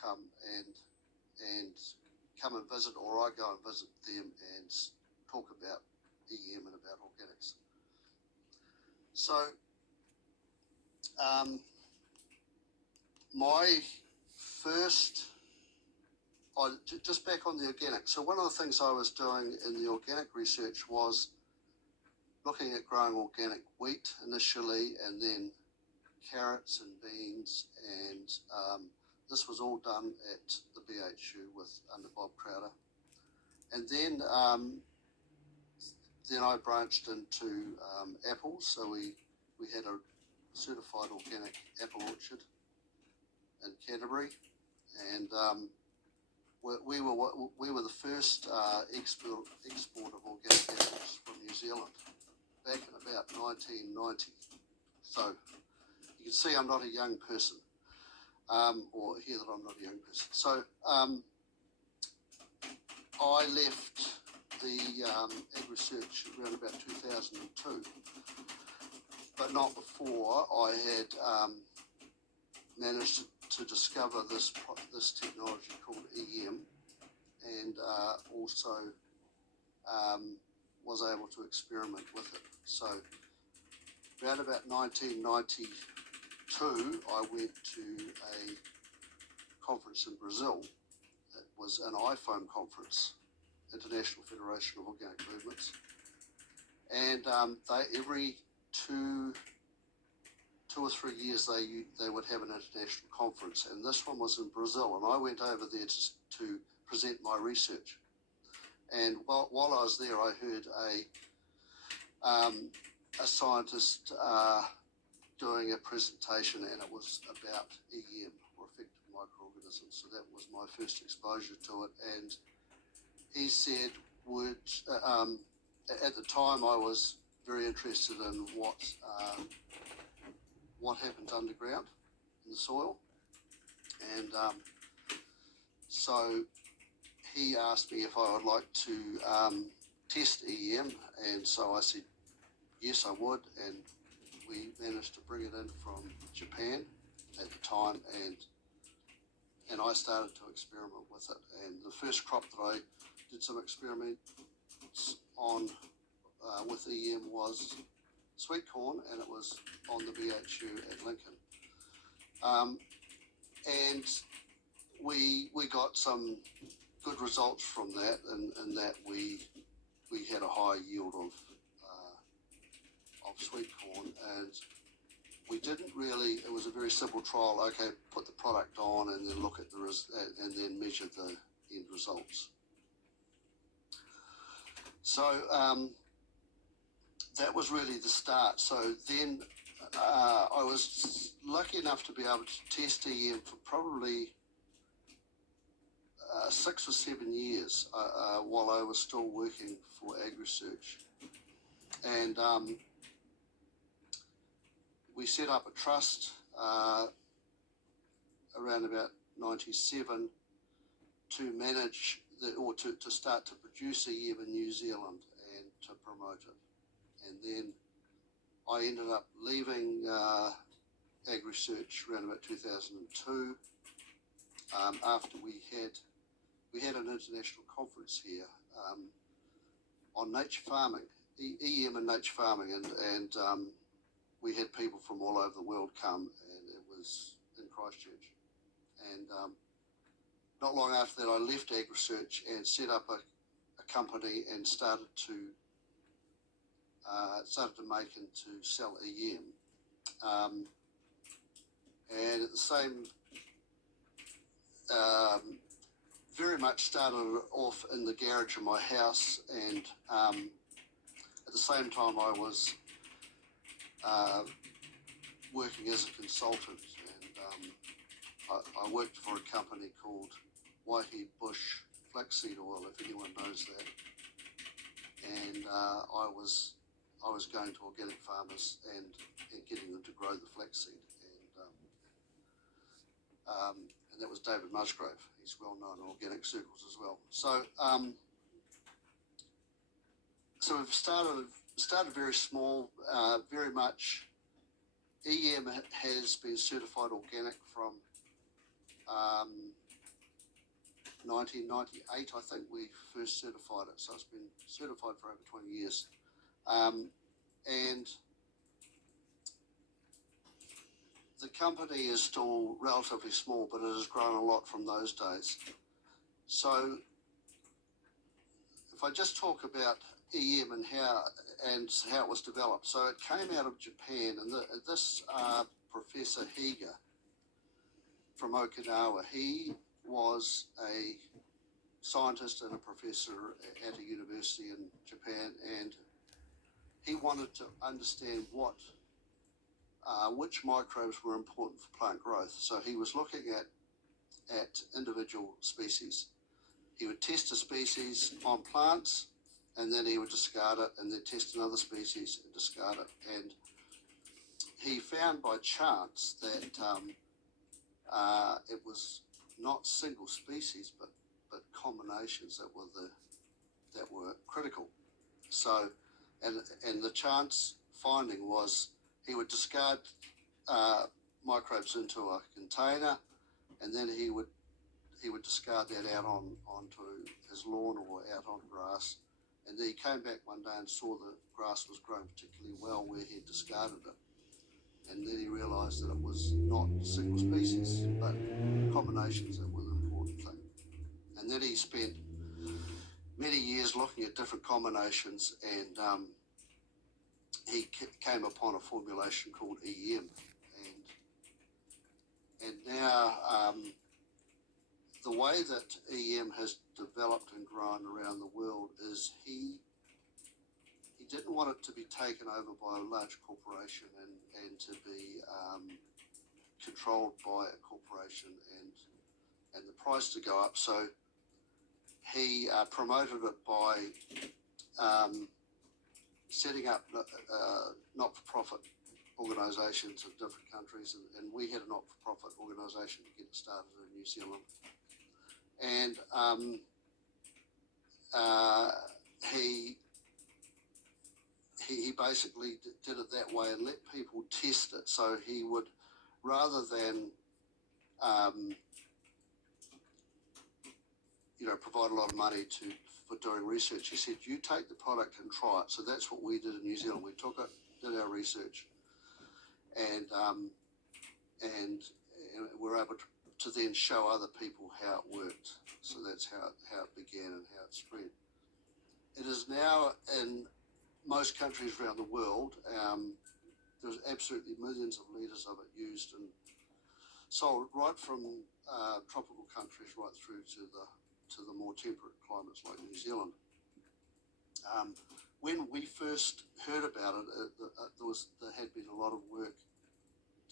come and come and visit, or I go and visit them and talk about EM and about organics. So my first, just back on the organic. So one of the things I was doing in the organic research was looking at growing organic wheat initially, and then carrots and beans, and this was all done at the BHU under Bob Crowder. And then I branched into apples. So we had a certified organic apple orchard in Canterbury, and we were the first export of organic apples from New Zealand back in about 1990. So you can see I'm not a young person, or hear that I'm not a young person. So I left the ag research around about 2002, but not before I had managed to discover this technology called EM, and also was able to experiment with it. So around about 1992, I went to a conference in Brazil. It was an IFOAM conference, International Federation of Organic Movements, and they every two or 3 years they would have an international conference, and this one was in Brazil, and I went over there to present my research. And while I was there, I heard a scientist doing a presentation, and it was about EM, or Effective Microorganisms. So that was my first exposure to it. And he said, at the time I was very interested in what happens underground in the soil, and so he asked me if I would like to test EM, and so I said yes, I would, and we managed to bring it in from Japan at the time, and I started to experiment with it. And the first crop that I did some experiments on with EM was sweet corn, and it was on the BHU at Lincoln. And we got some good results from that, in that we had a high yield of sweet corn, and we didn't really. It was a very simple trial. Okay, put the product on, and then look at and then measure the end results. So that was really the start. So then I was lucky enough to be able to test EM for probably 6 or 7 years while I was still working for Ag Research. And we set up a trust around about 97 to manage to start to produce EM in New Zealand and to promote it. And then I ended up leaving Ag Research around about 2002 after we had an international conference here on nature farming, EM and nature farming, and we had people from all over the world come, and it was in Christchurch. And not long after that, I left Ag Research and set up a company and started to make and to sell EM. And at the same, very much started off in the garage of my house, and at the same time I was working as a consultant, and I worked for a company called Waihi Bush Flaxseed Oil, if anyone knows that. And I was going to organic farmers and getting them to grow the flaxseed, and that was David Musgrave. He's well known in organic circles as well. So so we've started very small, very much. EM has been certified organic from 1998, I think we first certified it, so it's been certified for over 20 years. And the company is still relatively small, but it has grown a lot from those days. So if I just talk about EM and how it was developed. So it came out of Japan, and this Professor Higa from Okinawa, he was a scientist and a professor at a university in Japan, and he wanted to understand which microbes were important for plant growth. So he was looking at individual species. He would test a species on plants, and then he would discard it, and then test another species and discard it. And he found by chance that it was not single species, but combinations that were critical. So, and the chance finding was he would discard microbes into a container, and then he would discard that out onto his lawn or out on grass. And then he came back one day and saw the grass was growing particularly well where he discarded it. And then he realised that it was not single species, but combinations that were the important thing. And then he spent many years looking at different combinations, and he came upon a formulation called EM. And now the way that EM has developed and grown around the world is he didn't want it to be taken over by a large corporation and to be controlled by a corporation and the price to go up. So he promoted it by setting up not-for-profit organisations in different countries, and we had a not-for-profit organisation to get it started in New Zealand. And he basically did it that way and let people test it. So he would, rather than provide a lot of money for doing research, he said, you take the product and try it. So that's what we did in New Zealand. We took it, did our research, and we're able to then show other people how it worked. So that's how it began and how it spread. It is now in most countries around the world. There's absolutely millions of litres of it used and sold right from tropical countries right through to the more temperate climates like New Zealand. When we first heard about it, there had been a lot of work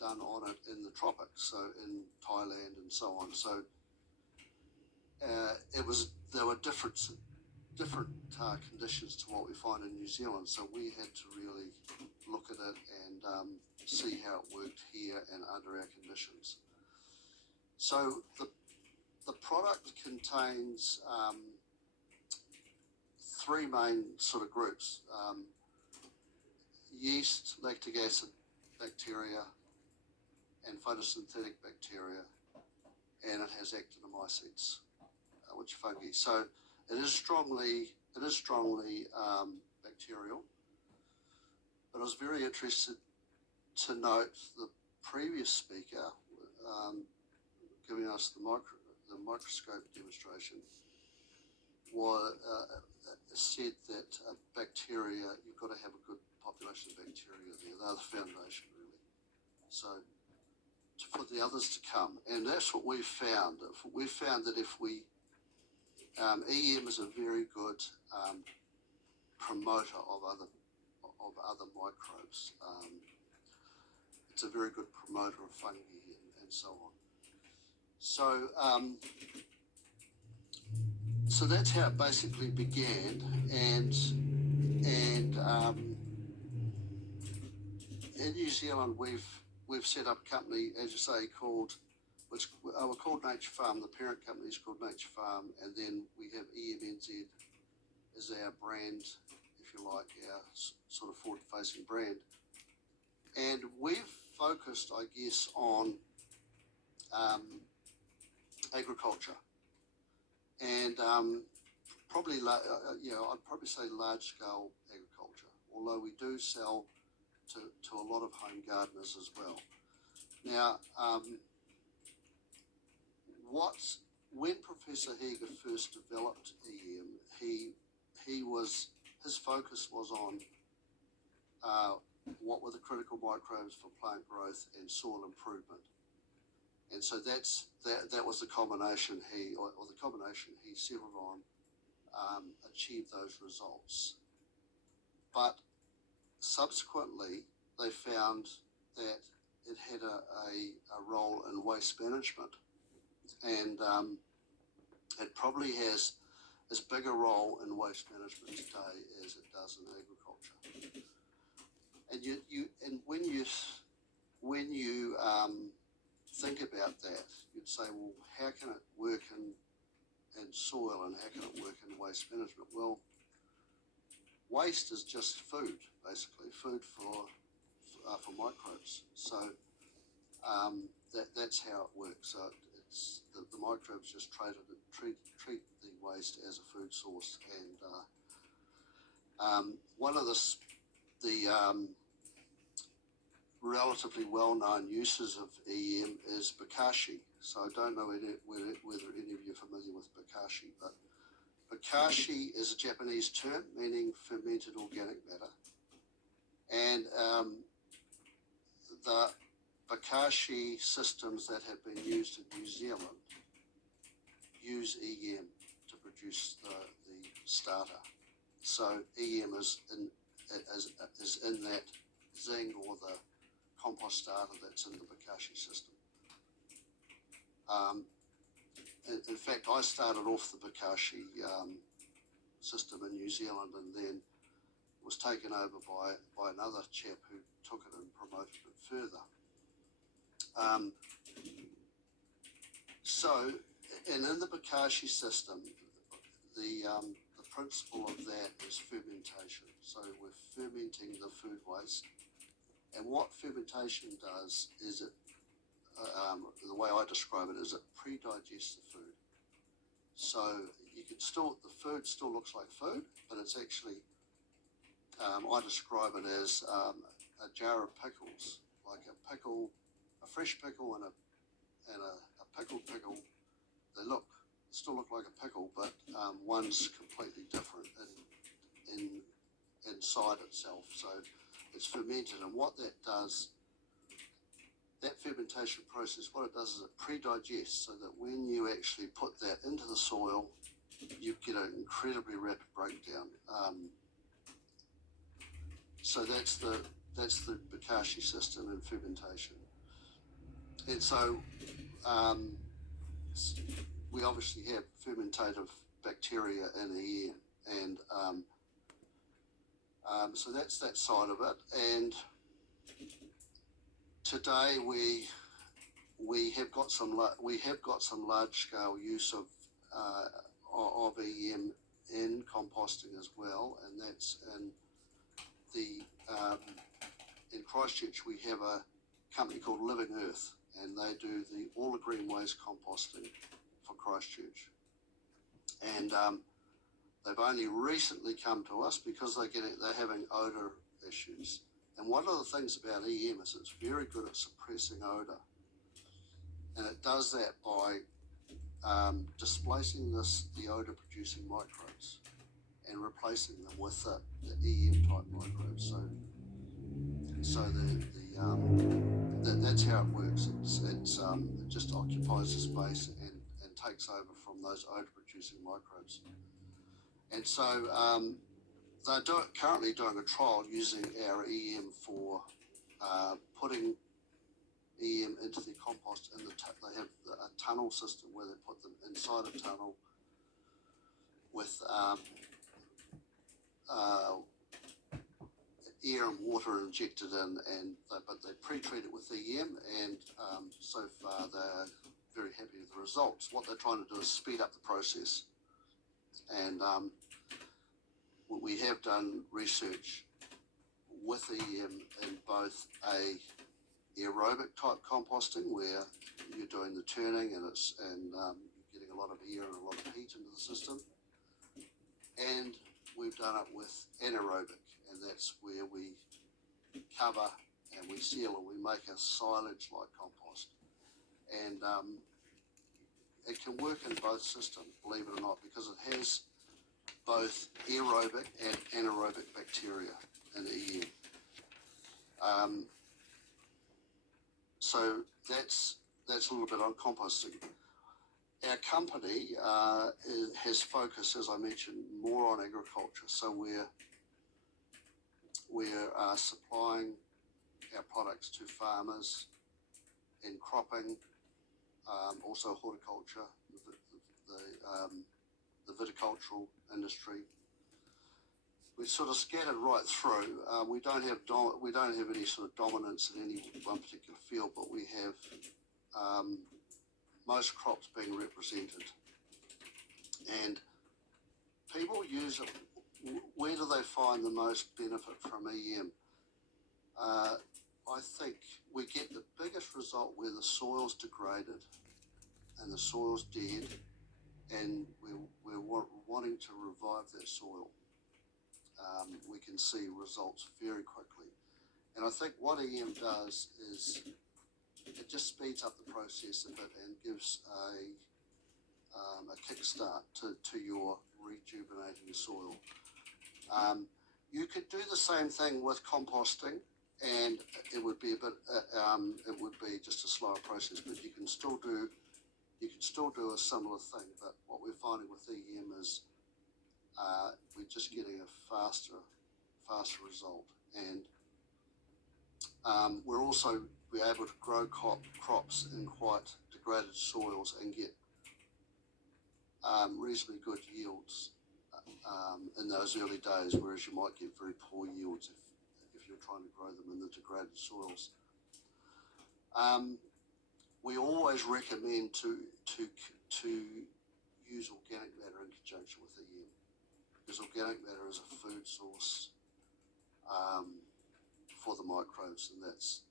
done on it in the tropics, so in Thailand and so on. So there were different conditions to what we find in New Zealand. So we had to really look at it and see how it worked here and under our conditions. So the product contains three main sort of groups: yeast, lactic acid bacteria, and photosynthetic bacteria, and it has actinomycetes, which are fungi. So it is strongly bacterial. But I was very interested to note the previous speaker giving us the microscope demonstration said that bacteria, you've got to have a good population of bacteria there. They're the foundation, really. So for the others to come, and that's what we found. We found that if we EM is a very good promoter of other microbes. It's a very good promoter of fungi and so on. So so that's how it basically began, and in New Zealand we've set up a company, as you say, we're called Nature Farm. The parent company is called Nature Farm, and then we have EMNZ as our brand, if you like, our sort of forward-facing brand. And we've focused, I guess, on agriculture, and probably, I'd probably say large-scale agriculture, although we do sell to a lot of home gardeners as well. Now, when Professor Heger first developed EM, his focus was on what were the critical microbes for plant growth and soil improvement, and so that was the combination he settled on, achieved those results. But subsequently, they found that it had a role in waste management, and it probably has as big a role in waste management today as it does in agriculture. And when you think about that, you'd say, well, how can it work in soil and how can it work in waste management? Well, waste is just food, basically, food for microbes. So that's how it works. So it's the microbes just treat the waste as a food source. And one of the relatively well-known uses of EM is bokashi. So I don't know whether any of you are familiar with bokashi, but bokashi is a Japanese term meaning fermented organic matter. And the bokashi systems that have been used in New Zealand use EM to produce the starter. So EM is in that zinc or the compost starter that's in the bokashi system. In fact, I started off the bokashi system in New Zealand, and then was taken over by another chap who took it and promoted it further. And in the bokashi system, the principle of that is fermentation. So we're fermenting the food waste, and what fermentation does is the way I describe it is it pre-digests the food. So the food still looks like food, but it's actually, I describe it as a jar of pickles, like a fresh pickle and a pickled pickle. They still look like a pickle, but one's completely different inside itself. So it's fermented, and what that does, that fermentation process, what it does is it pre-digests, so that when you actually put that into the soil, you get an incredibly rapid breakdown. So that's the bokashi system in fermentation. And so we obviously have fermentative bacteria in EM, and so that's that side of it. And today we have got some large scale use of EM in composting as well, and that's in Christchurch. We have a company called Living Earth, and they do all the green waste composting for Christchurch. And they've only recently come to us because they're having odour issues. And one of the things about EM is it's very good at suppressing odour, and it does that by displacing the odour-producing microbes and replacing them with the EM type microbes. So that's how it works. It just occupies the space and takes over from those odour-producing microbes. And so they're currently doing a trial using our EM for putting EM into the compost. They have a tunnel system where they put them inside a tunnel with air and water injected in, but they pre-treat it with EM, and so far they're very happy with the results. What they're trying to do is speed up the process, and we have done research with EM in both a aerobic type composting where you're doing the turning and you're getting a lot of air and a lot of heat into the system. And we've done it with anaerobic, and that's where we cover and we seal and we make a silage-like compost. And it can work in both systems, believe it or not, because it has both aerobic and anaerobic bacteria in EM. So that's a little bit on composting. Our company has focused, as I mentioned, more on agriculture. So we're supplying our products to farmers in cropping, also horticulture, the viticultural industry. We're sort of scattered right through. We don't have any sort of dominance in any one particular field, but we have most crops being represented. And people use it. Where do they find the most benefit from EM? I think we get the biggest result where the soil's degraded and the soil's dead, and we're wanting to revive that soil. We can see results very quickly. And I think what EM does is it just speeds up the process a bit and gives a kickstart to your rejuvenating soil. You could do the same thing with composting, and it would be just a slower process, but you can still do a similar thing. But what we're finding with EM is we're just getting a faster result, and we're able to grow crops in quite degraded soils and get reasonably good yields in those early days, whereas you might get very poor yields if you're trying to grow them in the degraded soils. We always recommend to use organic matter in conjunction with EM, because organic matter is a food source for the microbes, and it's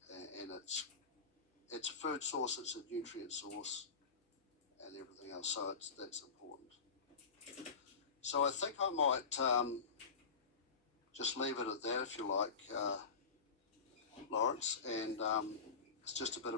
a food source, it's a nutrient source, and everything else. So that's important. So I think I might just leave it at that, if you like, Lawrence. And it's just a bit of a